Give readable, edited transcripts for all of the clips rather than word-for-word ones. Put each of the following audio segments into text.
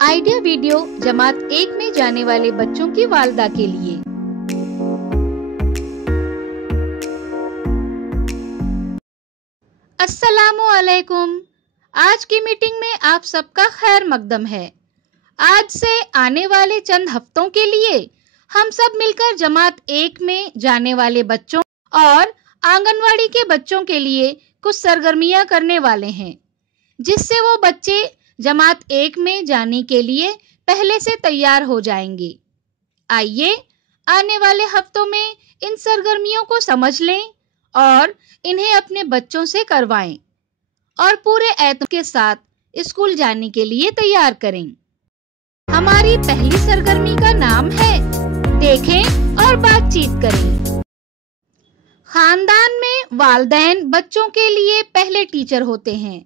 Idea video जमात 1 में जाने वाले बच्चों की वालिदा के लिए। अस्सलामु अलैकुम। आज की मीटिंग में आप सबका खैर मकदम है। आज से आने वाले चंद हफ्तों के लिए हम सब मिलकर जमात 1 में जाने वाले बच्चों और आंगनवाड़ी के बच्चों के लिए कुछ सरगर्मियां करने वाले हैं, जिससे वो बच्चे जमात 1 में जाने के लिए पहले से तैयार हो जाएंगे। आइए आने वाले हफ्तों में इन सरगर्मियों को समझ लें और इन्हें अपने बच्चों से करवाएं और पूरे एतमाद के साथ स्कूल जाने के लिए तैयार करें। हमारी पहली सरगर्मी का नाम है देखें और बातचीत करें। खानदान में वालिदैन बच्चों के लिए पहले टीचर होते हैं।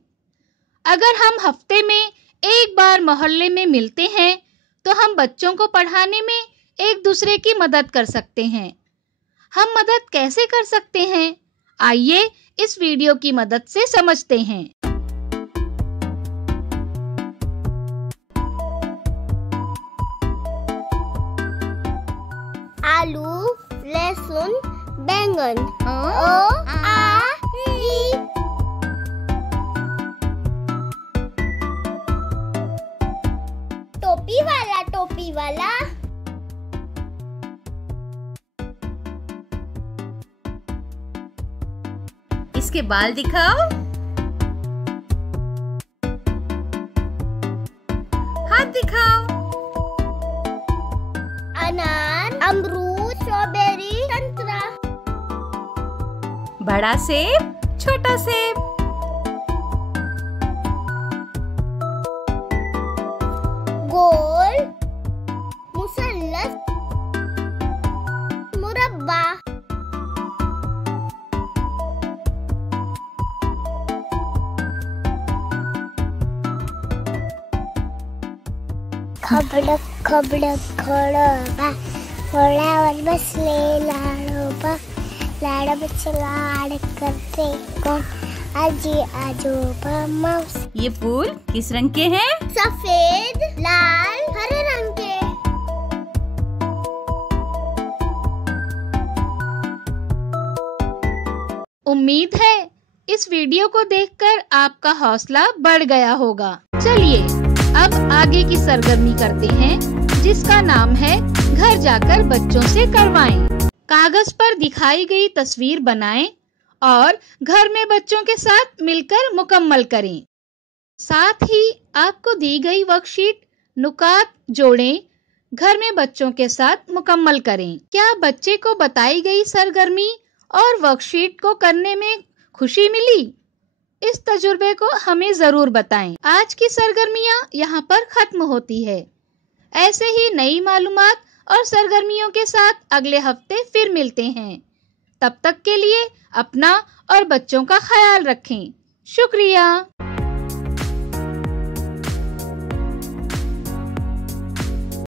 अगर हम हफ्ते में एक बार मोहल्ले में मिलते हैं तो हम बच्चों को पढ़ाने में एक दूसरे की मदद कर सकते हैं। हम मदद कैसे कर सकते हैं? आइए इस वीडियो की मदद से समझते हैं। आलू, लहसुन, बैंगन। टोपी वाला। इसके बाल दिखाओ। हाथ दिखाओ। अनार, अमरूद, स्ट्रॉबेरी, संतरा। बड़ा सेब, छोटा सेब। गोल, मुसल्लस, मुरब्बा। खबडक खबडक खडोबा, घोड्यावर बसले लाडोबा, लाडाबच्चे लाड करते कोण? आजी आजोबा मौसी। ये फूल किस रंग के हैं? सफेद, लाल, हरे रंग के। उम्मीद है इस वीडियो को देखकर आपका हौसला बढ़ गया होगा। चलिए अब आगे की सरगर्मी करते हैं, जिसका नाम है घर जाकर बच्चों से करवाएं। कागज पर दिखाई गई तस्वीर बनाएं और घर में बच्चों के साथ मिलकर मुकम्मल करें। साथ ही आपको दी गई वर्कशीट नुकात जोड़ें, घर में बच्चों के साथ मुकम्मल करें। क्या बच्चे को बताई गई सरगर्मी और वर्कशीट को करने में खुशी मिली? इस तजुर्बे को हमें जरूर बताएं। आज की सरगर्मियां यहाँ पर खत्म होती है। ऐसे ही नई मालूमात और सरगर्मियों के साथ अगले हफ्ते फिर मिलते हैं। तब तक के लिए अपना और बच्चों का ख्याल रखें। शुक्रिया।